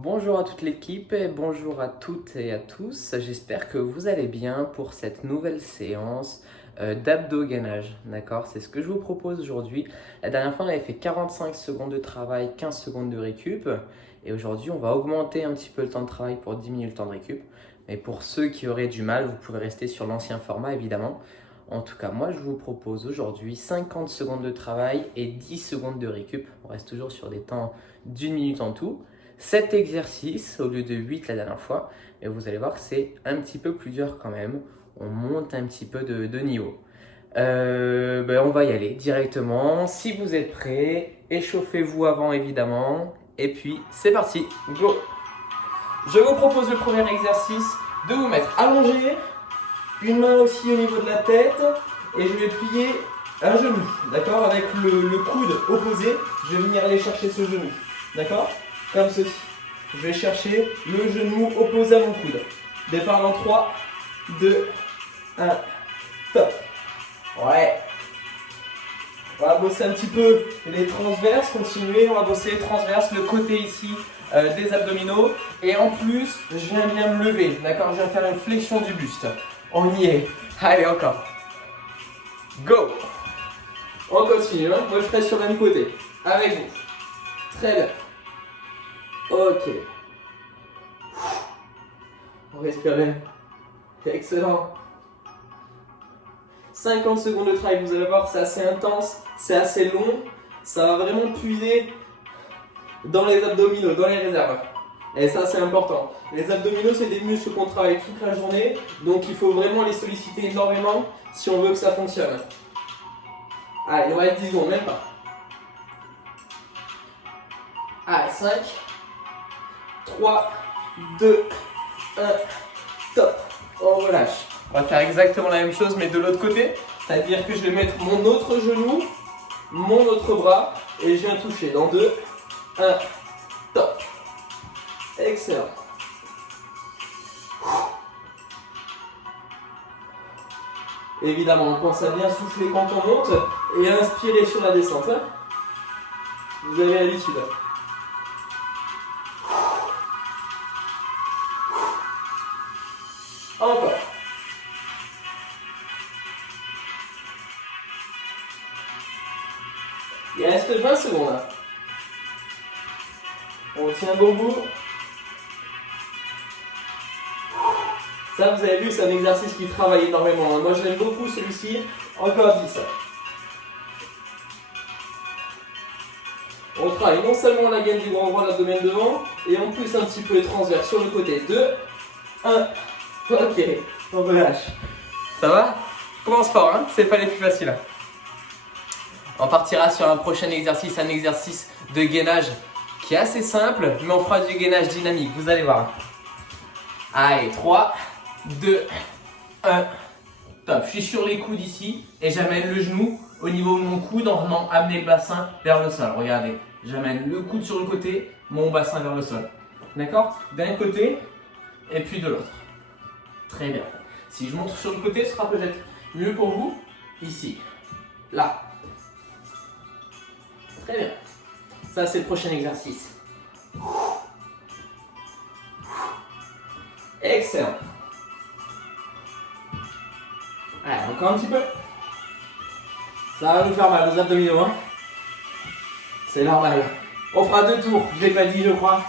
Bonjour à toute l'équipe et bonjour à toutes et à tous. J'espère que vous allez bien pour cette nouvelle séance d'abdos gainage. D'accord? C'est ce que je vous propose aujourd'hui. La dernière fois, on avait fait 45 secondes de travail, 15 secondes de récup. Et aujourd'hui, on va augmenter un petit peu le temps de travail pour diminuer le temps de récup. Mais pour ceux qui auraient du mal, vous pouvez rester sur l'ancien format évidemment. En tout cas, moi, je vous propose aujourd'hui 50 secondes de travail et 10 secondes de récup. On reste toujours sur des temps d'une minute en tout. 7 exercices au lieu de 8 la dernière fois. Et vous allez voir que c'est un petit peu plus dur quand même. On monte un petit peu de niveau. On va y aller directement. Si vous êtes prêts, échauffez-vous avant évidemment. Et puis c'est parti, go! Je vous propose le premier exercice de vous mettre allongé, une main aussi au niveau de la tête. Et je vais plier un genou, d'accord? Avec le coude opposé, je vais venir aller chercher ce genou, d'accord? Comme ceci. Je vais chercher le genou opposé à mon coude. Départ dans 3, 2, 1, top. Ouais. On va bosser un petit peu les transverses, continuer, on va bosser les transverses, le côté ici des abdominaux. Et en plus, je viens bien me lever, d'accord? Je viens faire une flexion du buste. On y est. Allez, encore. Go! On continue, hein? Moi je serai sur le même côté. Avec vous. Très bien. Ok. On respire bien. Excellent. 50 secondes de travail, vous allez voir, c'est assez intense, c'est assez long. Ça va vraiment puiser dans les abdominaux, dans les réserves. Et ça, c'est important. Les abdominaux, c'est des muscles qu'on travaille toute la journée. Donc, il faut vraiment les solliciter énormément si on veut que ça fonctionne. Allez, il nous reste 10 secondes, même pas. Allez, 5, 3, 2, 1, top. On relâche. On va faire exactement la même chose, mais de l'autre côté. C'est-à-dire que je vais mettre mon autre genou, mon autre bras, et je viens toucher. Dans 2, 1, top. Excellent. Évidemment, on pense à bien souffler quand on monte et à inspirer sur la descente. Vous avez l'habitude. Encore. Il reste 20 secondes. On tient bon bout. Ça, vous avez vu, c'est un exercice qui travaille énormément. Moi, je l'aime beaucoup celui-ci. Encore 10. On travaille non seulement la gaine du grand droit de l'abdomen devant, et en plus un petit peu les transverses sur le côté. 2, 1. Ok, on relâche. Ça va? On commence fort, hein? C'est pas les plus faciles. On partira sur un prochain exercice, un exercice de gainage qui est assez simple, mais on fera du gainage dynamique, vous allez voir. Allez, 3, 2, 1, top. Je suis sur les coudes ici et j'amène le genou au niveau de mon coude en venant amener le bassin vers le sol. Regardez, j'amène le coude sur le côté, mon bassin vers le sol. D'accord? D'un côté et puis de l'autre. Très bien. Si je monte sur le côté, ce sera peut-être mieux pour vous. Ici, là. Très bien. Ça, c'est le prochain exercice. Excellent. Allez, encore un petit peu. Ça va nous faire mal aux abdominaux, hein? C'est normal. On fera 2 tours, je l'ai pas dit, je crois.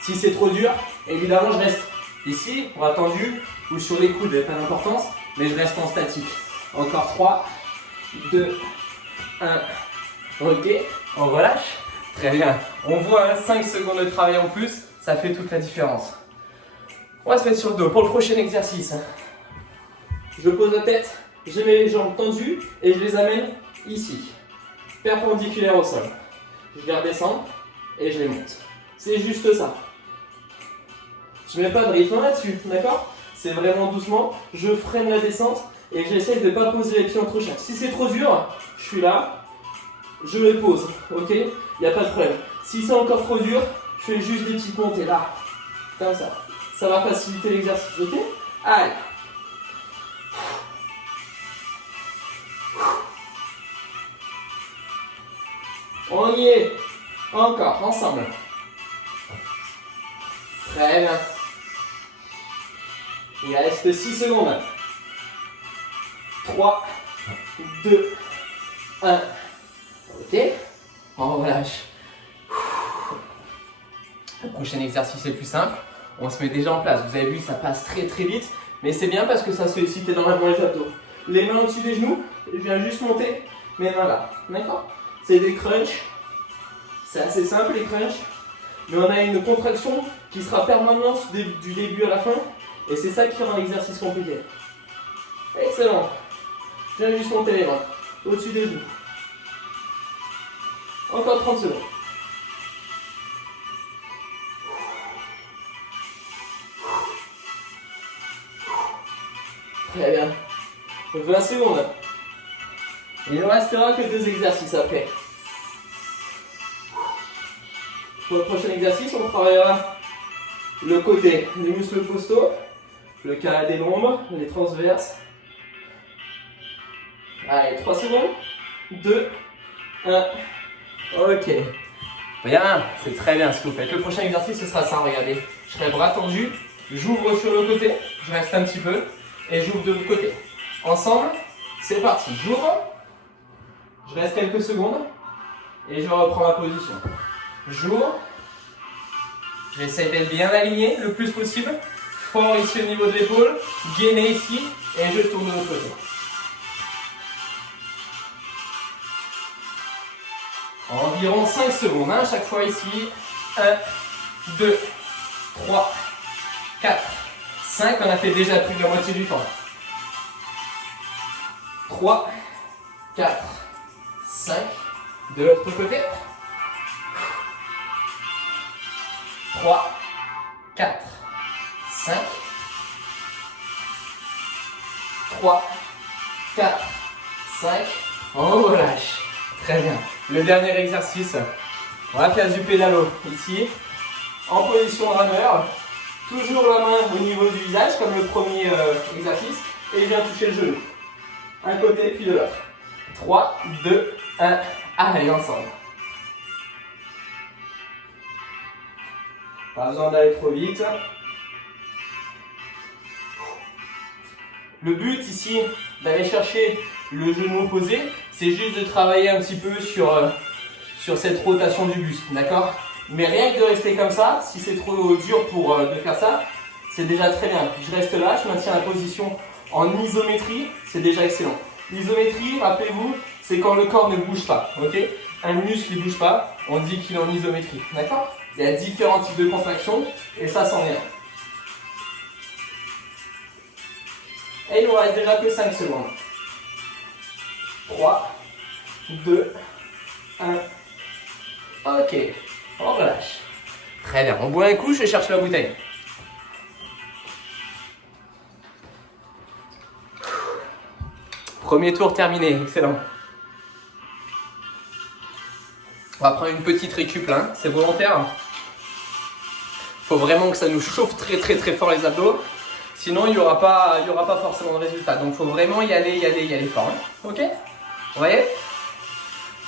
Si c'est trop dur, évidemment, je reste ici, bras tendus, ou sur les coudes, pas d'importance, mais je reste en statique. Encore 3, 2, 1. Ok, on relâche. Très bien. On voit 5 secondes de travail en plus, ça fait toute la différence. On va se mettre sur le dos pour le prochain exercice. Je pose la tête, je mets les jambes tendues et je les amène ici, perpendiculaires au sol. Je les redescends et je les monte. C'est juste ça. Je ne mets pas de rythme là-dessus, d'accord? C'est vraiment doucement, je freine la descente et j'essaie de ne pas poser les pieds entre chaque. Si c'est trop dur, je suis là, je les pose, ok? Il n'y a pas de problème. Si c'est encore trop dur, je fais juste des petites montées là, comme ça. Ça va faciliter l'exercice, ok? Allez. On y est. Encore, ensemble. Très bien. Il reste 6 secondes. 3, 2, 1. Ok. On relâche. Le prochain exercice est plus simple. On se met déjà en place. Vous avez vu, ça passe très très vite. Mais c'est bien parce que ça sollicite énormément les abdos. Les mains au-dessus des genoux. Je viens juste monter mes mains là. D'accord? C'est des crunchs. C'est assez simple les crunchs. Mais on a une contraction qui sera permanente du début à la fin. Et c'est ça qui rend l'exercice compliqué. Excellent. Je viens juste monter les mains au-dessus des genoux. Encore 30 secondes. Très bien. 20 secondes. Il ne restera que 2 exercices après. Pour le prochain exercice, on travaillera le côté des muscles costaux, le carré des lombes, les transverses. Allez, 3 secondes. 2, 1. Ok. Bien, c'est très bien ce que vous faites. Le prochain exercice, ce sera ça. Regardez. Je serai bras tendus. J'ouvre sur le côté. Je reste un petit peu. Et j'ouvre de l'autre côté. Ensemble, c'est parti. J'ouvre. Je reste quelques secondes. Et je reprends ma position. J'ouvre. J'essaie d'être bien aligné le plus possible. Fort ici au niveau de l'épaule. Gainé ici. Et je tourne de l'autre côté. Environ 5 secondes, hein, chaque fois ici. 1, 2, 3, 4, 5. On a fait déjà plus de la moitié du temps. 3, 4, 5. De l'autre côté. 3, 4, 5. 3, 4, 5. On relâche. Très bien. Le dernier exercice, on va faire du pédalo ici, en position rameur. Toujours la main au niveau du visage, comme le premier exercice. Et je viens toucher le genou. Un côté, puis de l'autre. 3, 2, 1. Allez, ensemble. Pas besoin d'aller trop vite. Le but ici, d'aller chercher le genou opposé, c'est juste de travailler un petit peu sur cette rotation du buste, d'accord? Mais rien que de rester comme ça, si c'est trop dur de faire ça, c'est déjà très bien. Je reste là, je maintiens la position en isométrie, c'est déjà excellent. L'isométrie, rappelez-vous, c'est quand le corps ne bouge pas, ok? Un muscle ne bouge pas, on dit qu'il est en isométrie, d'accord? Il y a différents types de contractions, et ça c'en est un. Et il nous reste déjà que 5 secondes. 3, 2, 1. Ok, on relâche. Très bien, on boit un coup, je cherche la bouteille. Premier tour terminé, excellent. On va prendre une petite récup là, c'est volontaire. Il faut vraiment que ça nous chauffe très très très fort les abdos. Sinon, il n'y aura pas forcément de résultat. Donc, il faut vraiment y aller fort. Hein. Ok? Vous voyez?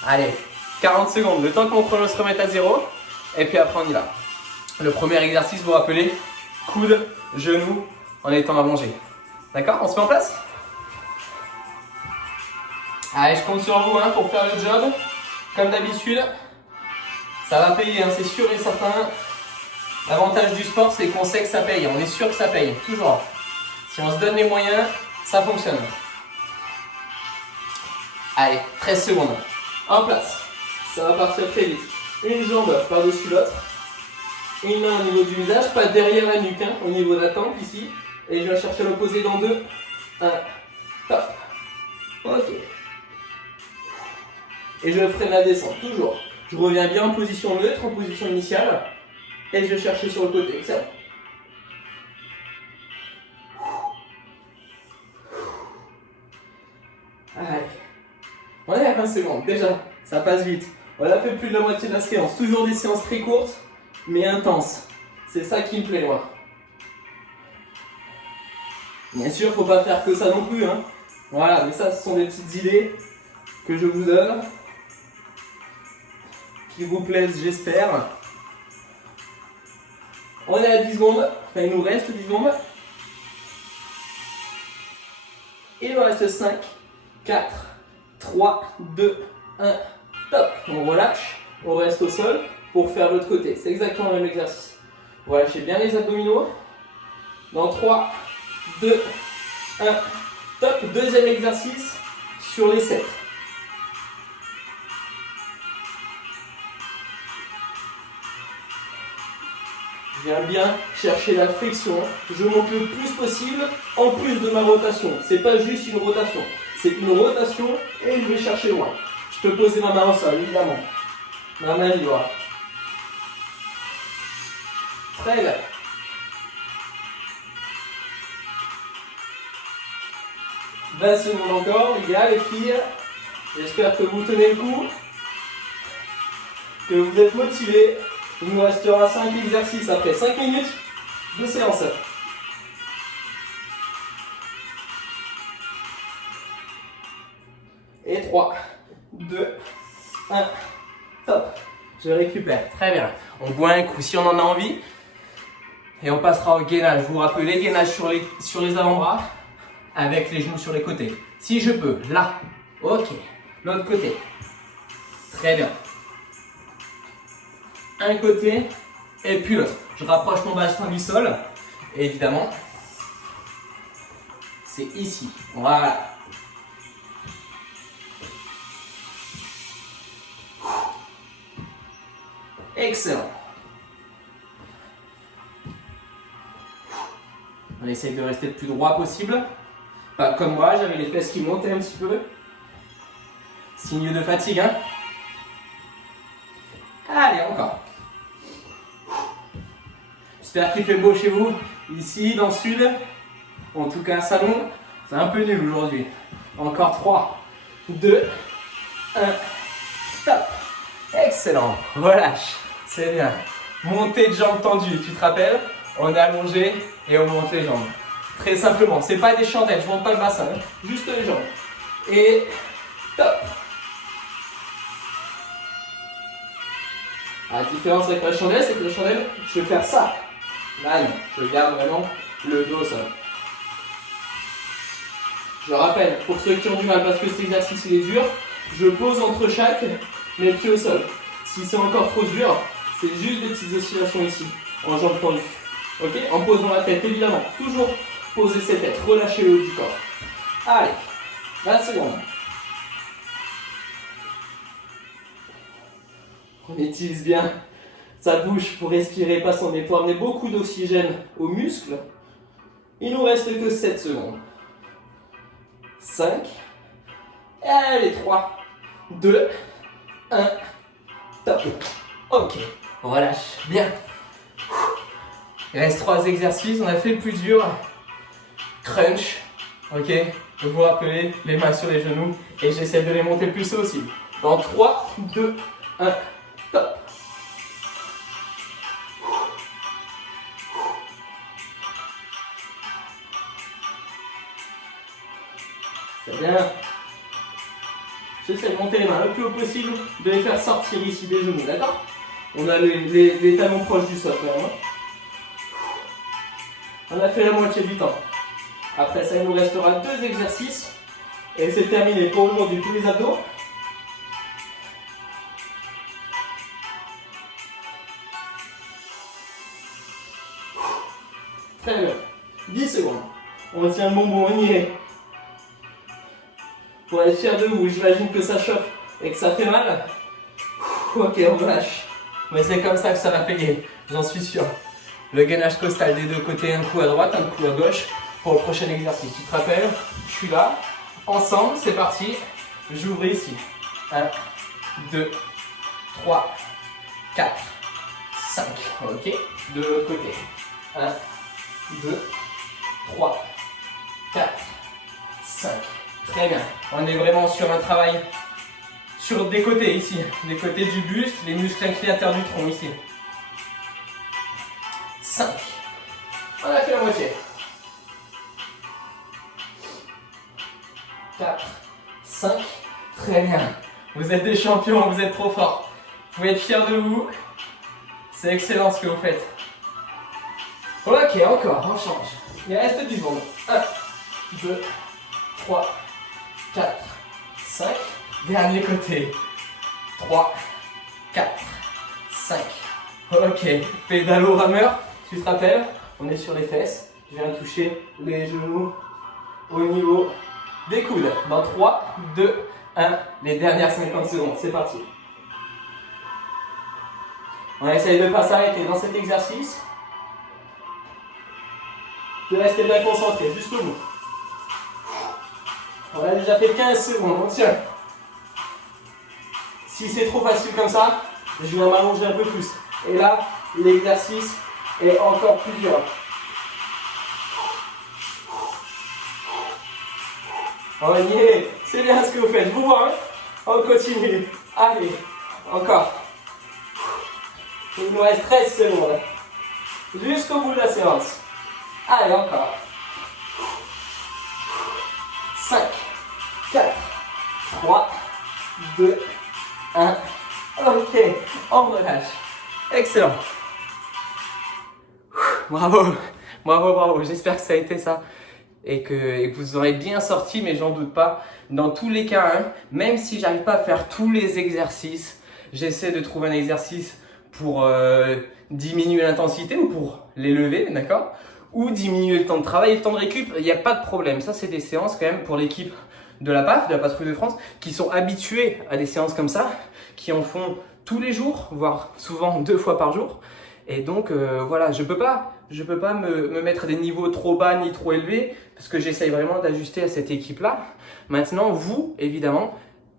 Allez, 40 secondes. Le temps que mon chrono se remette à 0. Et puis après, on y va. Le premier exercice, vous vous rappelez, coude, genou, en étant allongé. D'accord? On se met en place? Allez, je compte sur vous hein, pour faire le job. Comme d'habitude, ça va payer, hein, c'est sûr et certain. L'avantage du sport, c'est qu'on sait que ça paye. On est sûr que ça paye, toujours. Si on se donne les moyens, ça fonctionne. Allez, 13 secondes. En place. Ça va partir très vite. Une jambe par-dessus l'autre. Une main au niveau du visage, pas derrière la nuque, hein, au niveau de la tempe ici. Et je vais chercher l'opposé dans 2. 1. Top. Ok. Et je freine la descente, toujours. Je reviens bien en position neutre, en position initiale. Et je vais chercher sur le côté. Excellent. Allez. On est à 20 secondes. Déjà, ça passe vite. On a fait plus de la moitié de la séance. Toujours des séances très courtes, mais intenses. C'est ça qui me plaît, moi. Bien sûr, il ne faut pas faire que ça non plus. Hein. Voilà, mais ça, ce sont des petites idées que je vous donne, qui vous plaisent, j'espère. On est à 10 secondes, enfin il nous reste 10 secondes. Il nous reste 5, 4, 3, 2, 1, top. On relâche, on reste au sol pour faire l'autre côté. C'est exactement le même exercice. Relâchez bien les abdominaux. Dans 3, 2, 1, top. Deuxième exercice sur les 7. Je viens bien chercher la flexion. Je monte le plus possible en plus de ma rotation. C'est pas juste une rotation. C'est une rotation et je vais chercher loin. Je peux poser ma main au sol, évidemment. Ma main libre. Très bien. « 20 secondes encore, les gars, les filles. J'espère que vous tenez le coup, que vous êtes motivés. Il nous restera 5 exercices après 5 minutes de séance. Et 3, 2, 1, top. Je récupère. Très bien. On boit un coup si on en a envie. Et on passera au gainage. Vous vous rappelez, gainage sur les avant-bras avec les genoux sur les côtés. Si je peux, là. Ok. L'autre côté. Très bien. Un côté et puis l'autre. Je rapproche mon bassin du sol. Et évidemment, c'est ici. Voilà. Excellent. On essaye de rester le plus droit possible. Pas comme moi, j'avais les fesses qui montaient un petit peu. Signe de fatigue, hein. Allez, encore. J'espère qu'il fait beau chez vous. Ici, dans le sud. En tout cas, salon. C'est un peu nul aujourd'hui. Encore 3, 2, 1. Top. Excellent. Relâche. C'est bien. Montée de jambes tendues. Tu te rappelles? On est allongé et on monte les jambes. Très simplement. C'est pas des chandelles. Je monte pas le bassin. Hein. Juste les jambes. Et top. La différence avec la chandelle, c'est que la chandelle, je vais faire ça. Là, non. Je garde vraiment le dos au sol. Je rappelle, pour ceux qui ont du mal, parce que cet exercice il est dur, je pose entre chaque mes pieds au sol. Si c'est encore trop dur, c'est juste des petites oscillations ici, en jambes tendues. Ok? En posant la tête, évidemment. Toujours poser ses têtes, relâchez le haut du corps. Allez, 20 secondes. On utilise bien sa bouche pour respirer, pas son nez, pour amener beaucoup d'oxygène aux muscles. Il nous reste que 7 secondes. 5. Allez, 3, 2, 1. Top. Ok, on relâche bien. Il reste 3 exercices, on a fait le plus dur. Crunch. Ok, vous vous rappelez, les mains sur les genoux et j'essaie de les monter le plus haut possible. Dans 3, 2, 1. Top. C'est bien. J'essaie de monter les mains le plus haut possible, de les faire sortir ici des genoux, d'accord? On a les talons proches du sol quand même. On a fait la moitié du temps. Après ça, il nous restera 2 exercices. Et c'est terminé pour aujourd'hui tous les abdos. Très bien. 10 secondes. On tient le bonbon, on y est. Pour être fier de vous, j'imagine que ça chauffe et que ça fait mal. Ok, on relâche. Mais c'est comme ça que ça va payer, j'en suis sûr. Le gainage costal des deux côtés, un coup à droite, un coup à gauche pour le prochain exercice. Tu te rappelles? Je suis là. Ensemble, c'est parti. J'ouvre ici. 1, 2, 3, 4, 5. Ok. De l'autre côté. 1, 2, 3, 4, 5. Très bien. On est vraiment sur un travail sur des côtés ici. Des côtés du buste, les muscles inclinateurs du tronc ici. 5. On a fait la moitié. 4, 5. Très bien. Vous êtes des champions, vous êtes trop forts. pouvez être fiers de vous. C'est excellent ce que vous faites. Ok, encore, on change. Il reste 10 secondes. 1, 2, 3, 4, 5. Dernier côté. 3, 4, 5. Ok, pédalo rameur. Tu te rappelles, on est sur les fesses. Je viens toucher les genoux au niveau des coudes. Dans 3, 2, 1. Les dernières 50 secondes. C'est parti. On essaye de ne pas s'arrêter dans cet exercice. De rester bien concentré jusqu'au bout. On a déjà fait 15 secondes, on tient. Si c'est trop facile comme ça, je viens m'allonger un peu plus. Et là, l'exercice est encore plus dur. On y est, c'est bien ce que vous faites, je vous vois, hein. On continue. Allez, encore. Il nous reste 13 secondes. Jusqu'au bout de la séance. Allez, encore. 5, 4, 3, 2, 1. Ok, on relâche. Excellent. Bravo, bravo, bravo. J'espère que ça a été ça. Et que vous aurez bien sorti, mais j'en doute pas. Dans tous les cas, hein, même si j'arrive pas à faire tous les exercices, j'essaie de trouver un exercice pour diminuer l'intensité ou pour l'élever, d'accord? Ou diminuer le temps de travail et le temps de récup, il n'y a pas de problème. Ça, c'est des séances quand même pour l'équipe de la PAF, de la Patrouille de France, qui sont habitués à des séances comme ça, qui en font tous les jours, voire souvent 2 fois par jour. Et donc, voilà, je peux pas me mettre à des niveaux trop bas ni trop élevés, parce que j'essaye vraiment d'ajuster à cette équipe-là. Maintenant, vous, évidemment,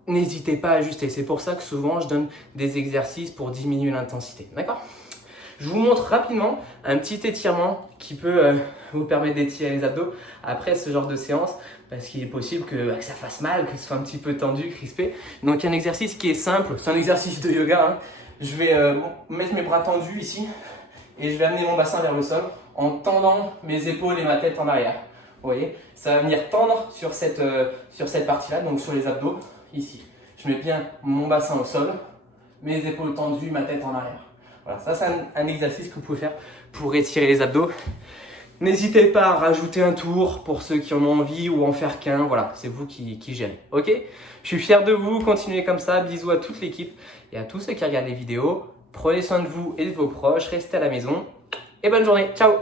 n'hésitez pas à ajuster. C'est pour ça que souvent, je donne des exercices pour diminuer l'intensité. D'accord ? Je vous montre rapidement un petit étirement qui peut vous permettre d'étirer les abdos après ce genre de séance, parce qu'il est possible que ça fasse mal, que ce soit un petit peu tendu, crispé. Donc, il y a un exercice qui est simple, c'est un exercice de yoga, hein. Je vais mettre mes bras tendus ici et je vais amener mon bassin vers le sol en tendant mes épaules et ma tête en arrière. Vous voyez, ça va venir tendre sur cette partie-là, donc sur les abdos, ici. Je mets bien mon bassin au sol, mes épaules tendues, ma tête en arrière. Voilà, ça c'est un exercice que vous pouvez faire pour étirer les abdos. N'hésitez pas à rajouter un tour pour ceux qui en ont envie ou en faire qu'un. Voilà, c'est vous qui gérez. Ok ? Je suis fier de vous. Continuez comme ça. Bisous à toute l'équipe et à tous ceux qui regardent les vidéos. Prenez soin de vous et de vos proches. Restez à la maison. Et bonne journée. Ciao !